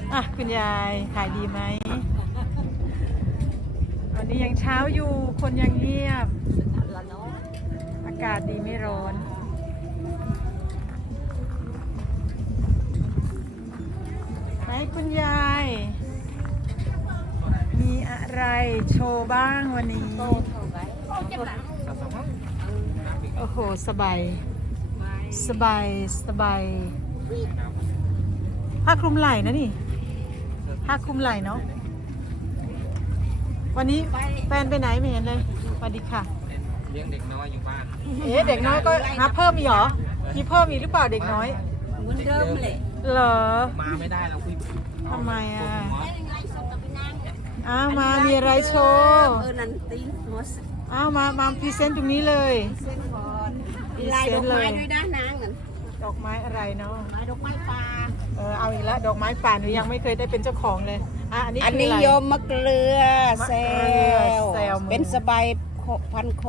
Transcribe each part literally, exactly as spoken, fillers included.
อ่ะคุณยายขายดีไหมวันนี้ยังเช้าอยู่คนยังเงียบอากาศดีไม่ร้อนไหนคุณยายมีอะไรโชว์บ้างวันนี้โอ้โหสบายสบายสบายผ้าคลุมไหล่นะนี่ผ้าคลุมไหล่เนาะวันนี้แฟนไปไหนไม่เห็นเลยสวัสดีค่ะเลี้ยงเด็กน้อยอยู่บ้านเอ๊ะเด็กน้อยก็หาเพิ่มมีหรอมีเพิ่มมีหรือเปล่าเด็กน้อยเหมือนเดิมเลยเหรอมาไม่ได้เราคุยทำไมอ่ะอ้าวมามีอะไรโชว์เออนันตีนหัวอ้าวมามาพรีเซนต์ตรงนี้เลยเส้นก่อนมีลายดอกไม้ด้วยด้านนางนั่นดอกไม้อะไรเนาะไม้ดอกไม้ป่าเออเอาอีกแล้วดอกไม้ป่าหนูยังไม่เคยได้เป็นเจ้าของเลยอ่ะอันนี้อันนี้ยมมะเกลือเซลเป็นสบายพันโค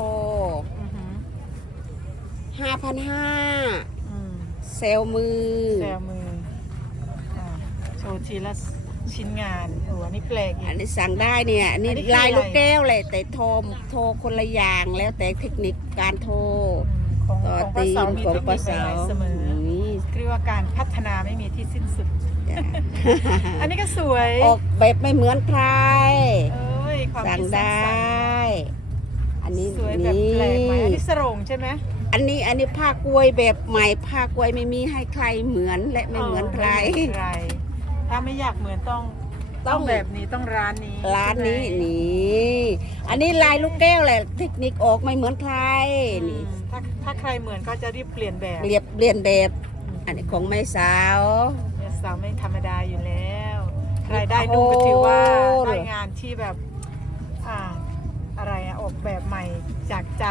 ห้าพันห้าเซลมือเซลมือโชว์ทีละชิ้นงานโอ้อันนี้แปลกอันนี้สั่งได้เนี่ยอันนี้ลายลูกแก้วเลยแต่โทรโทรคนละอย่างแล้วแต่เทคนิคการโทรต่อตีนของภาษาเสมอเรียกว่าการพัฒนาไม่มีที่สิ้นสุดอันนี้ก็สวยออกแบบไม่เหมือนใครสั่งได้อันนี้สวยแบบแปลกไหมอันนี้สรงใช่ไหมอันนี้อันนี้ผ้ากล้วยแบบใหม่ผ้ากล้วยไม่มีให้ใครเหมือนและไม่เหมือนใครถ้าไม่อยากเหมือนต้องต้องแบบนี้ต้องร้านนี้ร้านนี้นี่อันนี้ลายลูกแก้วแหละเทคนิคออกไม่เหมือนใครนี่ถ้าถ้าใครเหมือนก็จะรีบเปลี่ยนแบบเรียบเปลี่ยนแบบอันนี้ของแม่สาวแม่สาวไม่ธรรมดาอยู่แล้วใครได้ดูก็ถือว่าได้งานที่แบบอ่าอะไรอะออกแบบใหม่จากใจ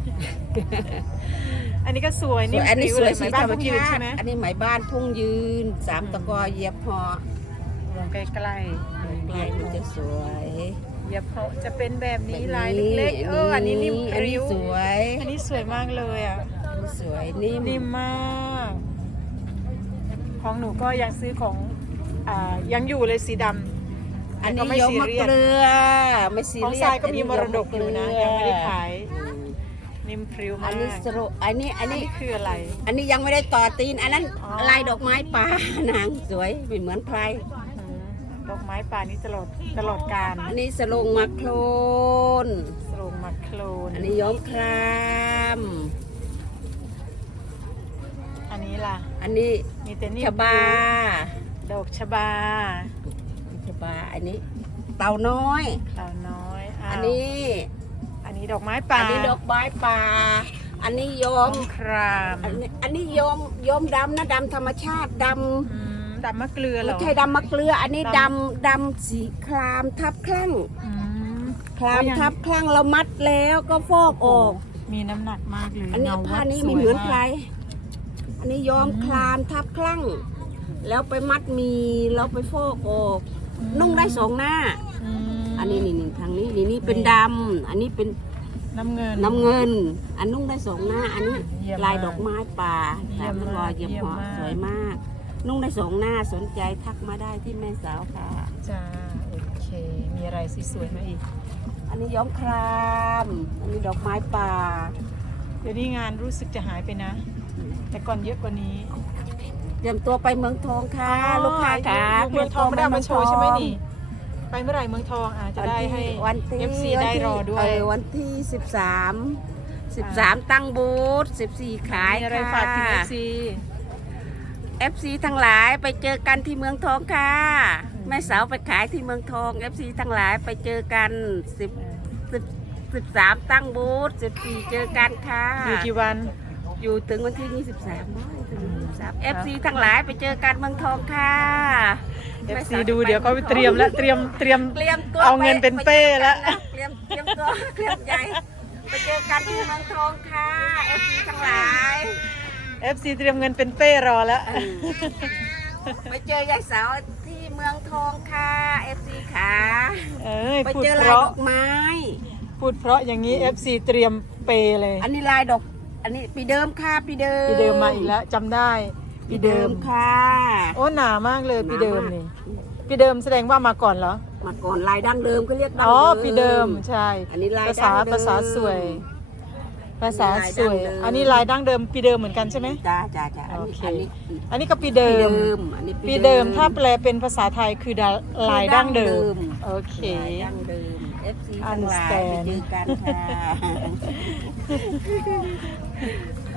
อันนี้ก็สวยนี่อันนี้สวยสีธรรมชาติใช่ไหมอันนี้ไหมบ้านพุ่งยืนสามตะกอเย็บพอมองใกล้ๆใกล้มันจะสวยเย็บพอจะเป็นแบบนี้ลายเล็กๆเอออันนี้นิ่มอันนี้สวยอันนี้สวยมากเลยอ่ะสวยนิ่มนิ่มมากของหนูก็ยังซื้อของอ่ายังอยู่เลยสีดำอันนี้ยกมะเกลือไม่ซีเรียสของทรายก็มีมรดกอยู่นะยังไม่ได้ขายนิ่มพริ้วมากอันนี้สโลอันนี้อันนี้คืออะไรอันนี้ยังไม่ได้ต่อตีนอันนั้นลายดอกไม้ป่านางสวยไม่เหมือนใครดอกไม้ป่านี้ตลอดตลอดกาลอันนี้สโลงมาโคลนสโลงมาโคลนอันนี้ย้อมครามอันนี้ล่ะอันนี้มีแต่นี่ชบาดอกชบาชบาอันนี้เต่าน้อยเต่าน้อยอันนี้อันนี้ดอกไม้ป่าอันนี้ดอกไม้ป่าอันนี้ย้อมครามอันนี้อันนี้ย้อมย้อมดำนะดำธรรมชาติดำดำมะเกลือเหรอไม่ใช่ดำมะเกลืออันนี้ดำดำสีครามทับคลั่งครามทับคลั่งเรามัดแล้วก็ฟอกออกมีน้ำหนักมากเลยอันนี้ผ้านี้ไม่เหมือนใครอันนี้ย้อมครามทับคลั่งแล้วไปมัดมีแล้วไปฟอกออกนุ่งได้สองหน้าอันนี้นี่หนึ่งทางนี้นี่นี่เป็นดำอันนี้เป็นน้ำเงินน้ำเงินอันนุ่งได้สองหน้าอันนี้ลายดอกไม้ป่าสามรอยเยี่ยมเหาะสวยมากนุ่งได้สองหน้าสนใจทักมาได้ที่แม่สาวค่ะจ้าโอเคมีอะไรสวยๆมาอีกอันนี้ย้อมครามอันนี้ดอกไม้ป่าเดี๋ยวนี้งานรู้สึกจะหายไปนะแต่ก่อนเยอะกว่านี้เตรียมตัวไปเมืองทองค่ะลูกค้าค่ะเมืองทองไม่ได้มาโชว์ใช่ไหมนี่ไปเมื่อไหร่เมืองทองอาจจะได้ให้ เอฟ ซี ได้รอด้วยวันที่สิบสามสิบสามตั้งบูธสิบสี่ขายอะไรฝากถึง เอฟ ซีเอฟ ซี ทั้งหลายไปเจอกันที่เมืองทองค่ะแม่สาวไปขายที่เมืองทอง เอฟ ซี ทั้งหลายไปเจอกันสิบสิบสิบสามตั้งบูธสิบสี่เจอกันค่ะอยู่กี่วันอยู่ถึงวันที่ยี่สิบสามถึงยี่สิบสาม เอฟ ซี ทั้งหลายไปเจอกันเมืองทองค่ะเอฟ ซี ดูเดี๋ยวเขาเตรียมแล้วเตรียมเตรียมเอาเงินเป็นเป้แล้วเตรียมเตรียมตัวเตรียมใจไปเจอกันที่เมืองทองค่ะ เอฟ ซี ทั้งหลายเอฟ ซี เตรียมเงินเป็นเป้รอแล้วไปเจอยายสาวที่เมืองทองค่ะ เอฟ ซี ค่ะไปเจอลายดอกไม้พูดเพราะอย่างนี้ เอฟ ซี เตรียมเปเลยอันนี้ลายดอกอันนี้ปีเดิมค่ะปีเดิมปีเดิมมาอีกแล้วจำได้ปีเดิมค่ะโอ้หนามากเลยปีเดิมหนามากนี่ปีเดิมแสดงว่ามาก่อนเหรอมาก่อนลายดั้งเดิมก็เรียกดั้งอ๋อเดิมปีเดิมใช่อันนี้ลายภาษาดั้งเดิมภาษาสวย ภาษาสวยลายดั้งเดิมอันนี้ลายดั้งเดิมปีเดิมเหมือนกันใช่ไหมจ้าจ้าจ้าอันโอนี้เคอันนี้อันนี้ก็ปีเดิปีมเดิมอันนี้ปีเดิมถ้าแปลเป็นภาษาไทยคือดาลายดั้งเดิมคือดั้งเดิมโอเคลายดั้งเดิม เอฟ ซี ทั้งหลาย Understand ไปเจอกันค่ะ